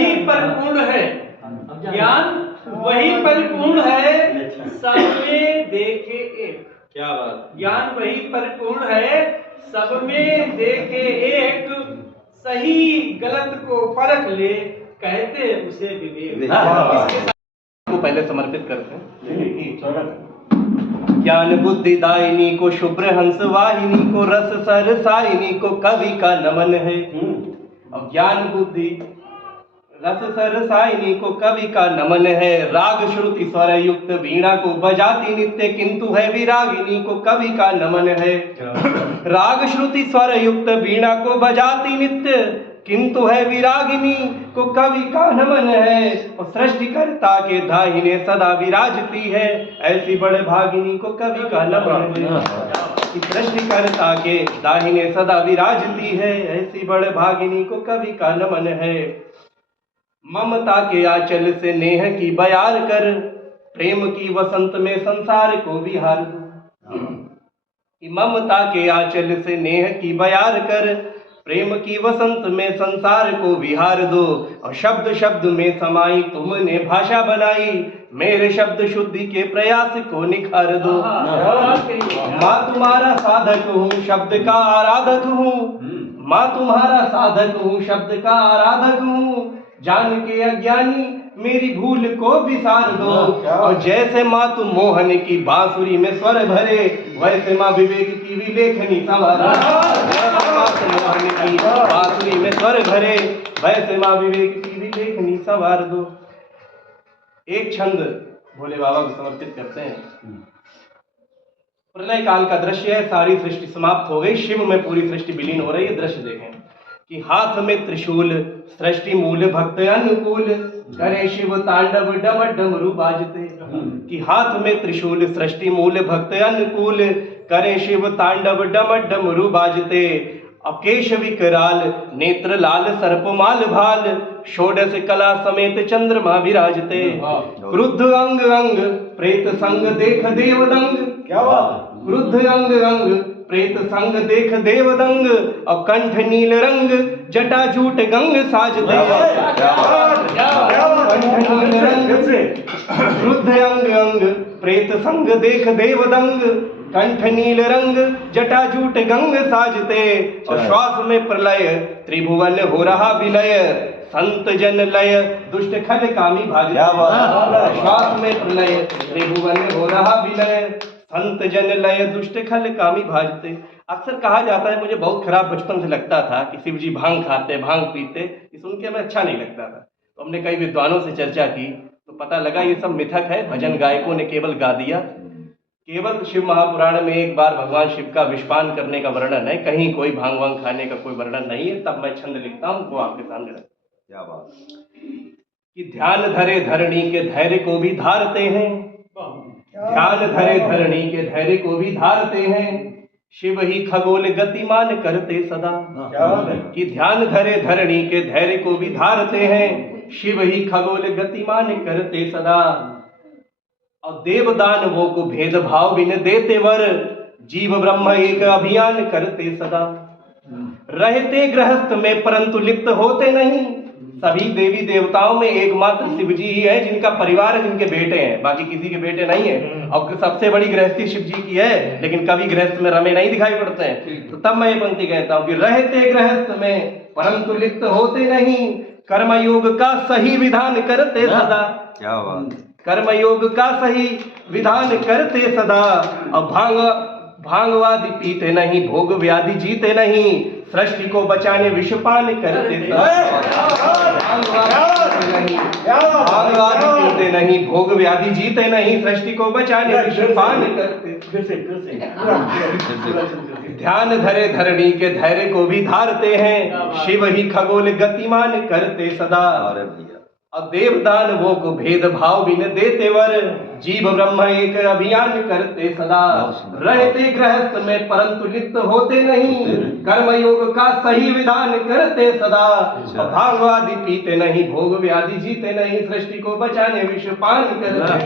वही परिपूर्ण है, ज्ञान वही परिपूर्ण है, सब में देखे एक। क्या बात। ज्ञान वही परिपूर्ण है, सब में देखे एक, सही गलत को परख ले, कहते उसे विवेक। को पहले समर्पित करते हैं। ज्ञान बुद्धि दायिनी को, शुभ्र हंस वाहिनी को, रस सर साइनी को कवि का नमन है। और ज्ञान बुद्धि रस सर साइनी को कवि का नमन है। राग श्रुति स्वर युक्त वीणा को बजाती नित्य, किंतु है विरागिनी को कवि का नमन है। राग श्रुति स्वर युक्त वीणा को बजाती नित्य, किंतु है विरागिनी को कवि का नमन है। और सृष्टिकर्ता के दाहिने सदा विराजती है, ऐसी बड़े भागिनी को कवि का नमन है। सृष्टिकर्ता के दाहिने सदा विराजती है, ऐसी बड़े भागिनी को कवि का नमन है। ममता के आंचल से नेह की बयार कर, प्रेम की वसंत में संसार को विहार दो। ममता के आंचल से नेह की बयार कर, प्रेम की वसंत में संसार को विहार दो। और शब्द शब्द में समाई तुमने भाषा बनाई, मेरे शब्द शुद्धि के प्रयास को निखार दो। माँ तुम्हारा साधक हूँ, शब्द का आराधक हूँ। माँ तुम्हारा साधक हूँ, शब्द का आराधक हूँ। जान के अज्ञानी मेरी भूल को विसार दो। और जैसे माँ तुम मोहन की बांसुरी में स्वर भरे, वैसे माँ विवेक की विलेखनी संवार। मोहन की बांसुरी में स्वर भरे, वैसे माँ विवेक की विलेखनी संवार दो। एक छंद भोले बाबा को समर्पित करते हैं। प्रलय काल का दृश्य है, सारी सृष्टि समाप्त हो गई, शिव में पूरी सृष्टि विलीन हो रही है। दृश्य देखें कि हाथ में त्रिशूल, सृष्टि मूल भक्त अनुकूल, करे शिव तांडव डम डमरू बाजते। कि हाथ में त्रिशूल, सृष्टि मूल भक्त अनुकूल, करे शिव तांडव डम डमरू बाजते। अकेश विकराल, नेत्र लाल, सर्पमाल भाल, षोडश कला समेत चंद्रमा विराजते। क्रुद्ध अंग अंग प्रेत संग देख देवदंग। क्या बात। क्रुद्ध अंग अंग प्रेत संग देख देवदंग, और कंठ नील रंग जटा जूट गंग साजते। कंठ नील रंग क्रुद्ध अंग अंग प्रेत संग देख देवदंग, कंठ नील रंग जटा जूट गंग साजते। और श्वास में प्रलय त्रिभुवन हो रहा विलय, संत जन लय दुष्ट खल कामी भागते। श्वास में प्रलय त्रिभुवन हो रहा विलय, संत जन लय दुष्ट खल कामी भाजते। अक्सर कहा जाता है, मुझे बहुत खराब बचपन से लगता था कि शिव जी भांग खाते, भांग पीते, ये सुन के हमें अच्छा नहीं लगता था। तो हमने कई विद्वानों से चर्चा की तो पता लगा ये सब मिथक है, भजन गायकों ने केवल गा दिया। केवल शिव महापुराण में एक बार भगवान शिव का विषपान करने का वर्णन है, कहीं कोई भांग वांग खाने का कोई वर्णन नहीं है। तब मैं छंद लिखता हूँ, वो आपके सामने रखता हूं। क्या बात। कि ध्यान धरे धरणी के धैर्य को भी धारते हैं, ध्यान धरे धरणी के धैर्य को भी धारते हैं, शिव ही खगोल गतिमान करते सदा। कि ध्यान धरे धरणी के धैर्य को भी धारते हैं, शिव ही खगोल गतिमान करते सदा। और देव दानवों को भेदभाव बिन देते वर, जीव ब्रह्म एक अभियान करते सदा। रहते गृहस्थ में परंतु लिप्त होते नहीं, सभी देवी देवताओं में एकमात्र शिव जी ही है जिनका परिवार है, जिनके बेटे हैं, बाकी किसी के बेटे नहीं है। और सबसे बड़ी गृहस्थी शिव जी की है, लेकिन कभी गृहस्थ में रमे नहीं दिखाई पड़ते हैं। तो तब मैं ये पंक्ति कहता हूँ कि रहते गृहस्थ में परंतु लिप्त होते नहीं, कर्मयोग का सही विधान करते सदा। क्या बात। कर्मयोग का सही विधान करते सदा। और भांगवादी पीते नहीं, भोग व्याधि जीते नहीं, सृष्टि को बचाने विषपान करते सदा। भांगवादी पीते नहीं, भोग व्याधि जीते नहीं, सृष्टि को बचाने विषपान करते। ध्यान धरे धरणी के धैर्य को भी धारते हैं, शिव ही खगोल गतिमान करते सदा। और देव दानवों को भेदभाव भी न देते वर, जीव ब्रह्म एक अभियान करते सदा। रहते गृहस्थ में परंतु लिप्त होते नहीं, कर्मयोग का सही विधान करते सदा। भांगवादी पीते नहीं, भोग व्याधि जीते नहीं, सृष्टि को बचाने विषपान करते।